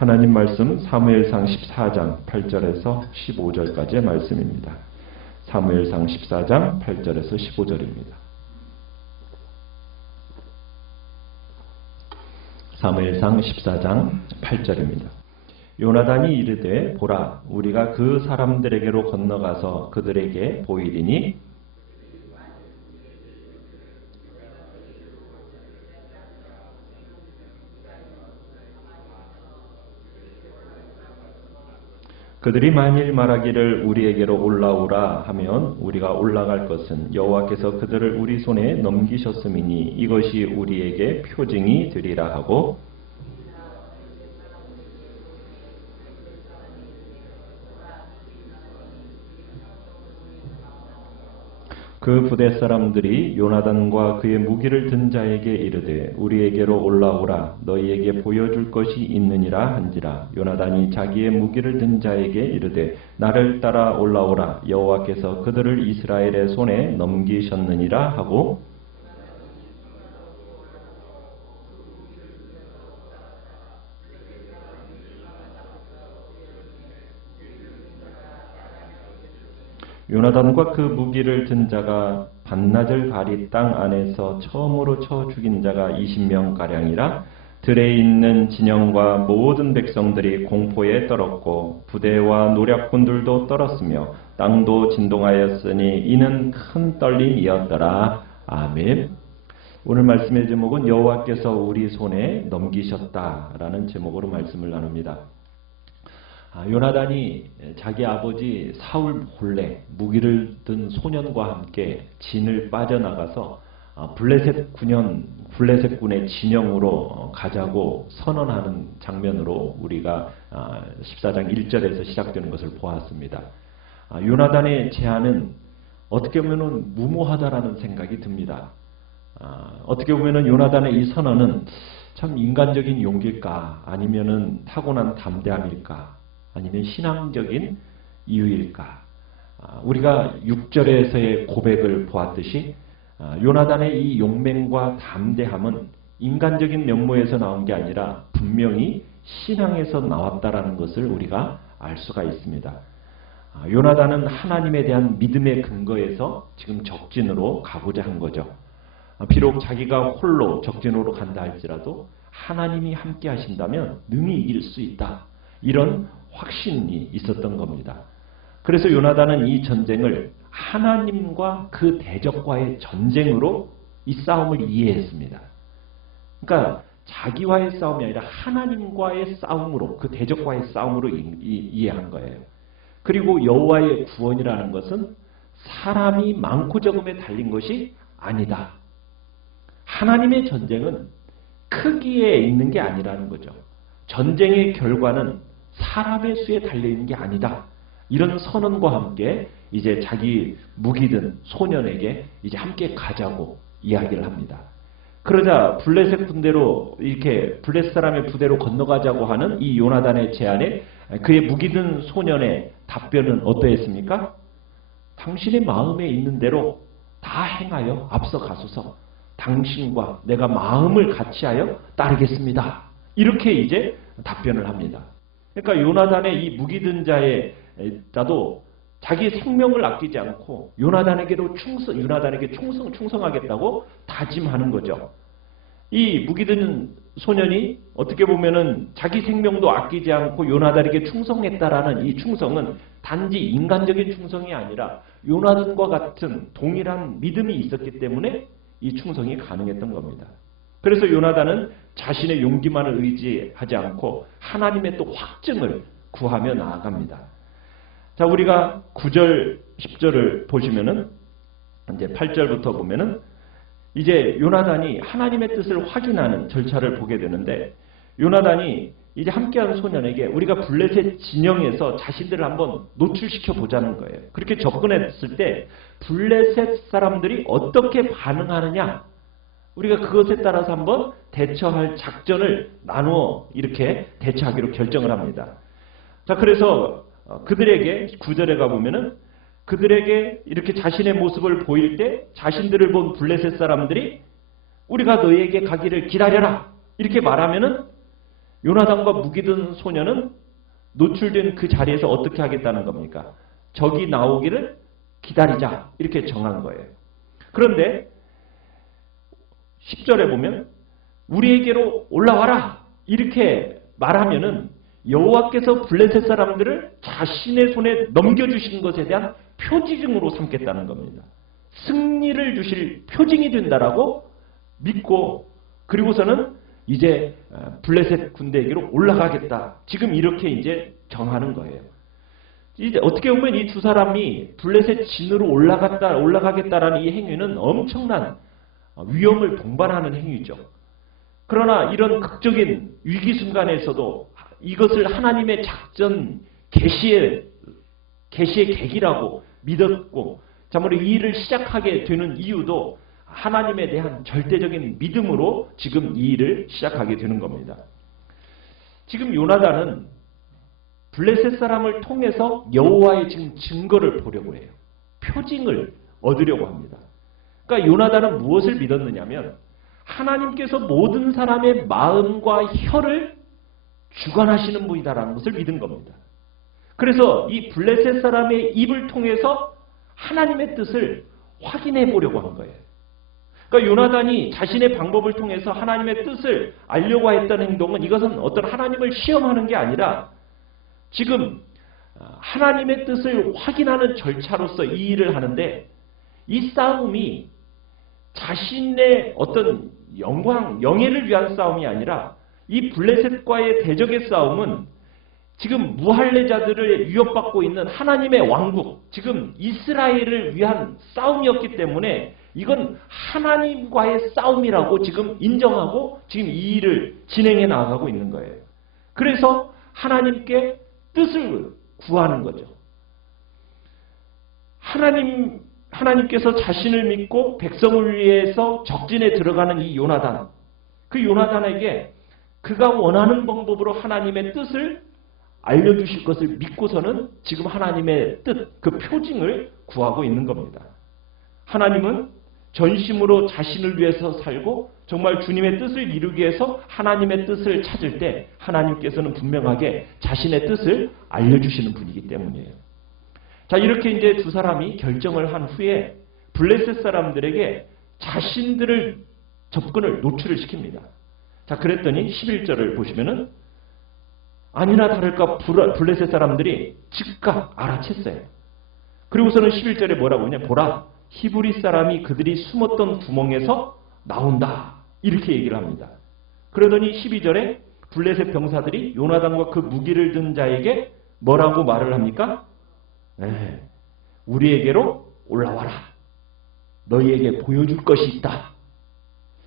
하나님 말씀 사무엘상 14장 8절에서 15절까지의 말씀입니다. 사무엘상 14장 8절에서 15절입니다. 사무엘상 14장 8절입니다. 요나단이 이르되 보라 우리가 그 사람들에게로 건너가서 그들에게 보이리니 그들이 만일 말하기를 우리에게로 올라오라 하면 우리가 올라갈 것은 여호와께서 그들을 우리 손에 넘기셨음이니 이것이 우리에게 표징이 되리라 하고 그 부대 사람들이 요나단과 그의 무기를 든 자에게 이르되 우리에게로 올라오라 너희에게 보여줄 것이 있느니라 한지라. 요나단이 자기의 무기를 든 자에게 이르되 나를 따라 올라오라 여호와께서 그들을 이스라엘의 손에 넘기셨느니라 하고 요나단과 그 무기를 든 자가 반나절 가리 땅 안에서 처음으로 쳐 죽인 자가 20명가량이라 들에 있는 진영과 모든 백성들이 공포에 떨었고 부대와 노략군들도 떨었으며 땅도 진동하였으니 이는 큰 떨림이었더라. 아멘. 오늘 말씀의 제목은 여호와께서 우리 손에 넘기셨다라는 제목으로 말씀을 나눕니다. 요나단이 자기 아버지 사울 몰래 무기를 든 소년과 함께 진을 빠져나가서 블레셋군의 진영으로 가자고 선언하는 장면으로 우리가 14장 1절에서 시작되는 것을 보았습니다. 요나단의 제안은 어떻게 보면 무모하다라는 생각이 듭니다. 어떻게 보면 요나단의 이 선언은 참 인간적인 용기일까 아니면은 타고난 담대함일까 아니면 신앙적인 이유일까? 우리가 6절에서의 고백을 보았듯이 요나단의 이 용맹과 담대함은 인간적인 면모에서 나온 게 아니라 분명히 신앙에서 나왔다라는 것을 우리가 알 수가 있습니다. 요나단은 하나님에 대한 믿음의 근거에서 지금 적진으로 가고자 한 거죠. 비록 자기가 홀로 적진으로 간다 할지라도 하나님이 함께 하신다면 능히 이길 수 있다. 이런 확신이 있었던 겁니다. 그래서 요나단은 이 전쟁을 하나님과 그 대적과의 전쟁으로 이 싸움을 이해했습니다. 그러니까 자기와의 싸움이 아니라 하나님과의 싸움으로 그 대적과의 싸움으로 이해한 거예요. 그리고 여호와의 구원이라는 것은 사람이 많고 적음에 달린 것이 아니다. 하나님의 전쟁은 크기에 있는 게 아니라는 거죠. 전쟁의 결과는 사람의 수에 달려있는 게 아니다. 이런 선언과 함께 이제 자기 무기든 소년에게 이제 함께 가자고 이야기를 합니다. 그러자 블레셋 군대로 이렇게 블레셋 사람의 부대로 건너가자고 하는 이 요나단의 제안에 그의 무기든 소년의 답변은 어떠했습니까? 당신의 마음에 있는 대로 다 행하여 앞서 가소서 당신과 내가 마음을 같이하여 따르겠습니다. 이렇게 이제 답변을 합니다. 그러니까 요나단의 이 무기든 자의 자도 자기 생명을 아끼지 않고 요나단에게 충성하겠다고 다짐하는 거죠. 이 무기든 소년이 어떻게 보면은 자기 생명도 아끼지 않고 요나단에게 충성했다라는 이 충성은 단지 인간적인 충성이 아니라 요나단과 같은 동일한 믿음이 있었기 때문에 이 충성이 가능했던 겁니다. 그래서 요나단은 자신의 용기만을 의지하지 않고 하나님의 또 확증을 구하며 나아갑니다. 자, 우리가 9절, 10절을 보시면은 이제 8절부터 보면은 이제 요나단이 하나님의 뜻을 확인하는 절차를 보게 되는데 요나단이 이제 함께하는 소년에게 우리가 블레셋 진영에서 자신들을 한번 노출시켜 보자는 거예요. 그렇게 접근했을 때 블레셋 사람들이 어떻게 반응하느냐 우리가 그것에 따라서 한번 대처할 작전을 나누어 이렇게 대처하기로 결정을 합니다. 자, 그래서 그들에게 9절에 가보면은 그들에게 이렇게 자신의 모습을 보일 때 자신들을 본 블레셋 사람들이 우리가 너희에게 가기를 기다려라 이렇게 말하면은 요나단과 무기 든 소년은 노출된 그 자리에서 어떻게 하겠다는 겁니까? 적이 나오기를 기다리자 이렇게 정한 거예요. 그런데 10절에 보면 우리에게로 올라와라 이렇게 말하면은 여호와께서 블레셋 사람들을 자신의 손에 넘겨주신 것에 대한 표징으로 삼겠다는 겁니다. 승리를 주실 표징이 된다라고 믿고 그리고서는 이제 블레셋 군대에게로 올라가겠다. 지금 이렇게 이제 정하는 거예요. 이제 어떻게 보면 이 두 사람이 블레셋 진으로 올라가겠다라는 이 행위는 엄청난 위험을 동반하는 행위죠. 그러나 이런 극적인 위기 순간에서도 이것을 하나님의 작전 계시의 계기라고 믿었고, 참으로 이 일을 시작하게 되는 이유도 하나님에 대한 절대적인 믿음으로 지금 이 일을 시작하게 되는 겁니다. 지금 요나단은 블레셋 사람을 통해서 여호와의 지금 증거를 보려고 해요. 표징을 얻으려고 합니다. 그러니까 요나단은 무엇을 믿었느냐면 하나님께서 모든 사람의 마음과 혀를 주관하시는 분이다라는 것을 믿은 겁니다. 그래서 이 블레셋 사람의 입을 통해서 하나님의 뜻을 확인해 보려고 한 거예요. 그러니까 요나단이 자신의 방법을 통해서 하나님의 뜻을 알려고 했던 행동은 이것은 어떤 하나님을 시험하는 게 아니라 지금 하나님의 뜻을 확인하는 절차로서 이 일을 하는데, 이 싸움이 자신의 어떤 영예를 위한 싸움이 아니라 이 블레셋과의 대적의 싸움은 지금 무할례자들을 위협받고 있는 하나님의 왕국, 지금 이스라엘을 위한 싸움이었기 때문에 이건 하나님과의 싸움이라고 지금 인정하고 지금 이 일을 진행해 나가고 있는 거예요. 그래서 하나님께 뜻을 구하는 거죠. 하나님께서 자신을 믿고 백성을 위해서 적진에 들어가는 이 요나단, 그 요나단에게 그가 원하는 방법으로 하나님의 뜻을 알려주실 것을 믿고서는 지금 하나님의 뜻, 그 표징을 구하고 있는 겁니다. 하나님은 전심으로 자신을 위해서 살고 정말 주님의 뜻을 이루기 위해서 하나님의 뜻을 찾을 때 하나님께서는 분명하게 자신의 뜻을 알려주시는 분이기 때문이에요. 자, 이렇게 이제 두 사람이 결정을 한 후에 블레셋 사람들에게 자신들을 접근을 노출을 시킵니다. 자, 그랬더니 11절을 보시면은 아니나 다를까 블레셋 사람들이 즉각 알아챘어요. 그리고서는 11절에 뭐라고 하냐, 보라, 히브리 사람이 그들이 숨었던 구멍에서 나온다. 이렇게 얘기를 합니다. 그러더니 12절에 블레셋 병사들이 요나단과 그 무기를 든 자에게 뭐라고 말을 합니까? 네, 우리에게로 올라와라. 너희에게 보여줄 것이 있다.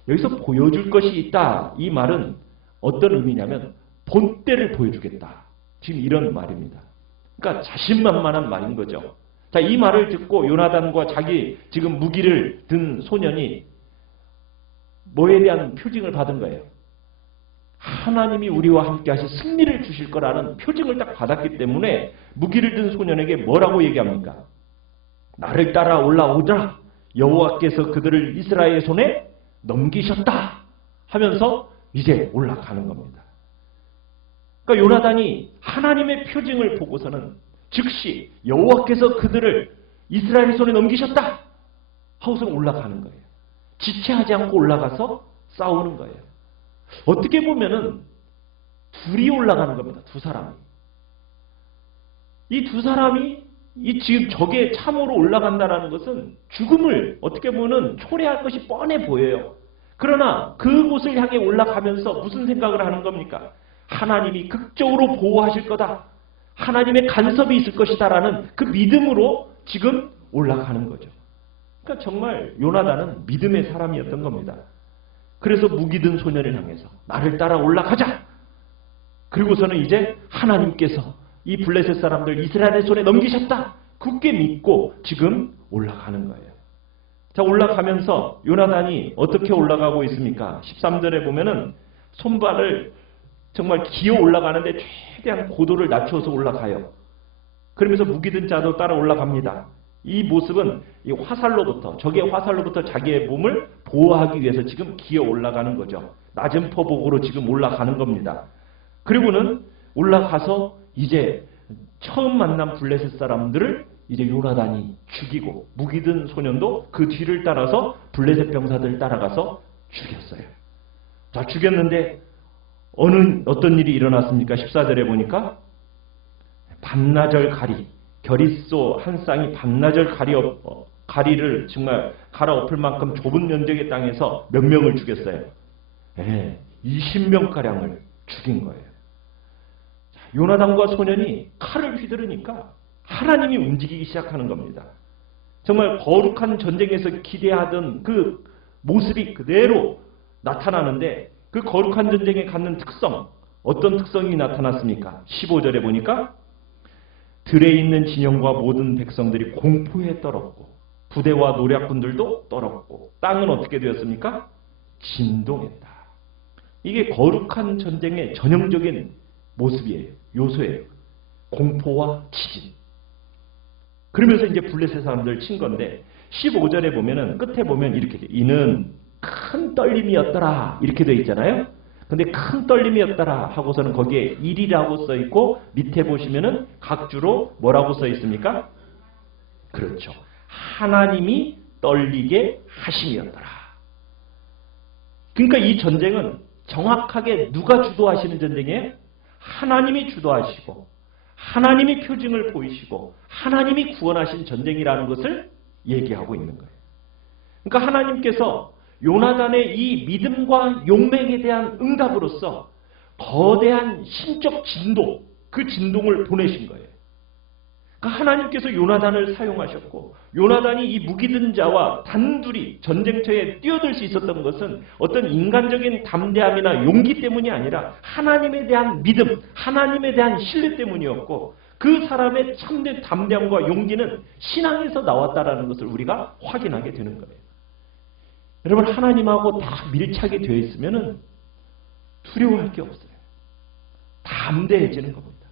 여기서 보여줄 것이 있다. 이 말은 어떤 의미냐면 본때를 보여주겠다. 지금 이런 말입니다. 그러니까 자신만만한 말인 거죠. 자, 이 말을 듣고 요나단과 자기 지금 무기를 든 소년이 뭐에 대한 표징을 받은 거예요? 하나님이 우리와 함께 하신 승리를 주실 거라는 표징을 딱 받았기 때문에 무기를 든 소년에게 뭐라고 얘기합니까? 나를 따라 올라오자. 여호와께서 그들을 이스라엘의 손에 넘기셨다 하면서 이제 올라가는 겁니다. 그러니까 요나단이 하나님의 표징을 보고서는 즉시 여호와께서 그들을 이스라엘의 손에 넘기셨다 하고서는 올라가는 거예요. 지체하지 않고 올라가서 싸우는 거예요. 어떻게 보면은 둘이 올라가는 겁니다. 두 사람이. 이 두 사람이 이 지금 적에 참으로 올라간다는 것은 죽음을 어떻게 보면 초래할 것이 뻔해 보여요. 그러나 그곳을 향해 올라가면서 무슨 생각을 하는 겁니까? 하나님이 극적으로 보호하실 거다. 하나님의 간섭이 있을 것이다 라는 그 믿음으로 지금 올라가는 거죠. 그러니까 정말 요나단은 믿음의 사람이었던 겁니다. 그래서 무기 든 소년을 향해서 나를 따라 올라가자. 그리고서는 이제 하나님께서 이 블레셋 사람들 이스라엘의 손에 넘기셨다. 굳게 믿고 지금 올라가는 거예요. 자, 올라가면서 요나단이 어떻게 올라가고 있습니까? 13절에 보면은 손발을 정말 기어 올라가는데 최대한 고도를 낮춰서 올라가요. 그러면서 무기 든 자도 따라 올라갑니다. 이 모습은 이 화살로부터, 적의 화살로부터 자기의 몸을 보호하기 위해서 지금 기어 올라가는 거죠. 낮은 포복으로 지금 올라가는 겁니다. 그리고는 올라가서 이제 처음 만난 블레셋 사람들을 이제 요나단이 죽이고 무기 든 소년도 그 뒤를 따라서 블레셋 병사들 따라가서 죽였어요. 자, 죽였는데 어떤 일이 일어났습니까? 14절에 보니까 반나절 가리, 겨릿소 한 쌍이 반나절 가리를 정말 갈아엎을 만큼 좁은 면적의 땅에서 몇 명을 죽였어요? 20명가량을 죽인 거예요. 요나단과 소년이 칼을 휘두르니까 하나님이 움직이기 시작하는 겁니다. 정말 거룩한 전쟁에서 기대하던 그 모습이 그대로 나타나는데 그 거룩한 전쟁에 갖는 특성, 어떤 특성이 나타났습니까? 15절에 보니까 들에 있는 진영과 모든 백성들이 공포에 떨었고 부대와 노략군들도 떨었고 땅은 어떻게 되었습니까? 진동했다. 이게 거룩한 전쟁의 전형적인 모습이에요. 요소예요. 공포와 지진. 그러면서 이제 블레셋 사람들 친 건데 15절에 보면은 끝에 보면 이렇게 돼. 이는 큰 떨림이었더라. 이렇게 돼 있잖아요. 근데 큰 떨림이었더라 하고서는 거기에 일이라고 써 있고 밑에 보시면은 각주로 뭐라고 써 있습니까? 그렇죠. 하나님이 떨리게 하심이었더라. 그러니까 이 전쟁은 정확하게 누가 주도하시는 전쟁이에요? 하나님이 주도하시고 하나님이 표징을 보이시고 하나님이 구원하신 전쟁이라는 것을 얘기하고 있는 거예요. 그러니까 하나님께서 요나단의 이 믿음과 용맹에 대한 응답으로서 거대한 신적 진동, 그 진동을 보내신 거예요. 그러니까 하나님께서 요나단을 사용하셨고 요나단이 이 무기든 자와 단둘이 전쟁터에 뛰어들 수 있었던 것은 어떤 인간적인 담대함이나 용기 때문이 아니라 하나님에 대한 믿음, 하나님에 대한 신뢰 때문이었고 그 사람의 참된 담대함과 용기는 신앙에서 나왔다라는 것을 우리가 확인하게 되는 거예요. 여러분, 하나님하고 다 밀착이 되어 있으면 두려워할 게 없어요. 담대해지는 겁니다.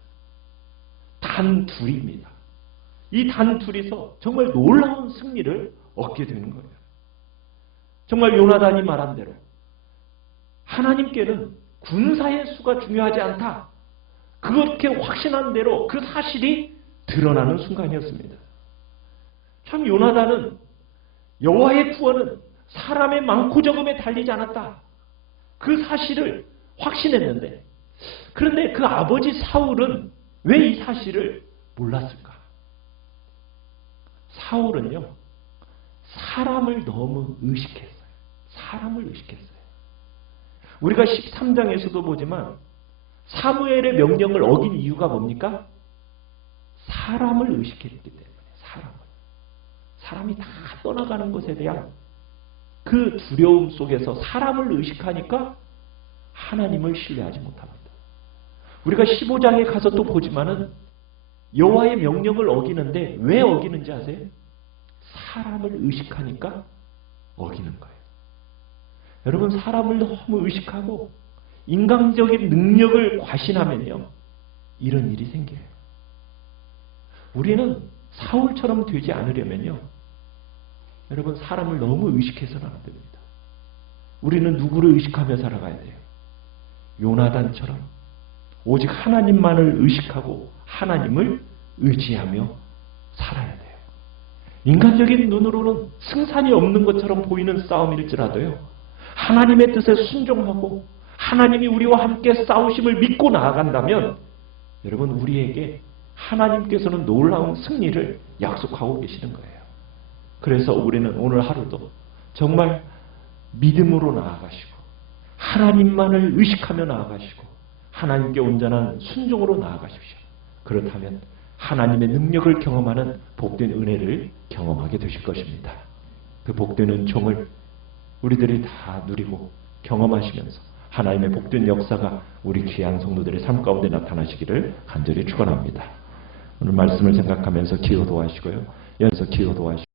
단둘입니다. 이 단둘이서 정말 놀라운 승리를 얻게 되는 거예요. 정말 요나단이 말한 대로 하나님께는 군사의 수가 중요하지 않다. 그렇게 확신한 대로 그 사실이 드러나는 순간이었습니다. 참 요나단은 여호와의 구원은 사람의 많고 적음에 달리지 않았다. 그 사실을 확신했는데 그런데 그 아버지 사울은 왜 이 사실을 몰랐을까? 사울은요, 사람을 너무 의식했어요. 사람을 의식했어요. 우리가 13장에서도 보지만 사무엘의 명령을 어긴 이유가 뭡니까? 사람을 의식했기 때문에. 사람이 다 떠나가는 것에 대한 그 두려움 속에서 사람을 의식하니까 하나님을 신뢰하지 못합니다. 우리가 15장에 가서 또 보지만은 여호와의 명령을 어기는데 왜 어기는지 아세요? 사람을 의식하니까 어기는 거예요. 여러분, 사람을 너무 의식하고 인간적인 능력을 과신하면요, 이런 일이 생겨요. 우리는 사울처럼 되지 않으려면요, 여러분, 사람을 너무 의식해서는 안 됩니다. 우리는 누구를 의식하며 살아가야 돼요? 요나단처럼 오직 하나님만을 의식하고 하나님을 의지하며 살아야 돼요. 인간적인 눈으로는 승산이 없는 것처럼 보이는 싸움일지라도요, 하나님의 뜻에 순종하고 하나님이 우리와 함께 싸우심을 믿고 나아간다면 여러분, 우리에게 하나님께서는 놀라운 승리를 약속하고 계시는 거예요. 그래서 우리는 오늘 하루도 정말 믿음으로 나아가시고 하나님만을 의식하며 나아가시고 하나님께 온전한 순종으로 나아가십시오. 그렇다면 하나님의 능력을 경험하는 복된 은혜를 경험하게 되실 것입니다. 그 복된 은총을 우리들이 다 누리고 경험하시면서 하나님의 복된 역사가 우리 귀한 성도들의 삶 가운데 나타나시기를 간절히 축원합니다. 오늘 말씀을 생각하면서 기도도 하시고요. 연서 기도도 하시고